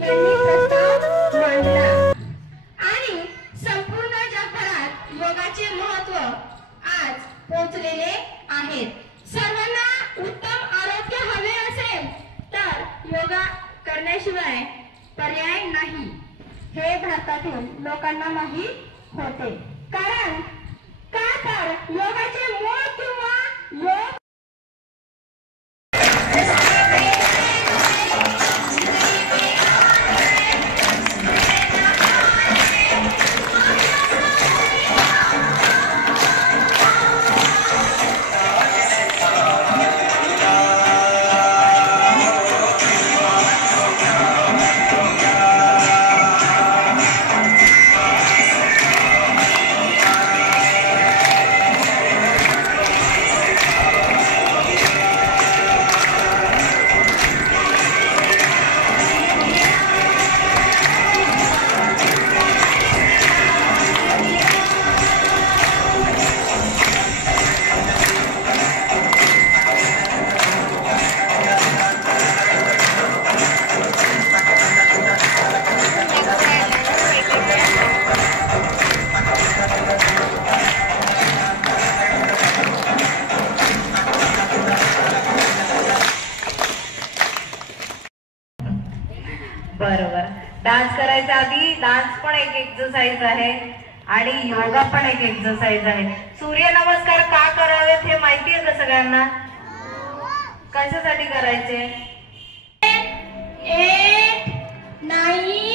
यांनी प्रस्ताव मांडला आणि संपूर्ण जगभरात योगाचे महत्त्व आज पोहोचलेले आहेत. सर्वांना उत्तम आरोग्य हवे असेल तर योगा करण्याशिवाय पर्याय नाही हे भारतातील लोकांना माहीत होते. कारण का तर योगाचे मूळ किंवा योग बरोबर. डान्स करायच्या आधी डान्स पण एक एक्सरसाइज आहे आणि योगा पण एक एक्सरसाइज आहे. सूर्य नमस्कार का करावेत हे माहिती आहे का सगळ्यांना? कशासाठी करायचे? 8 9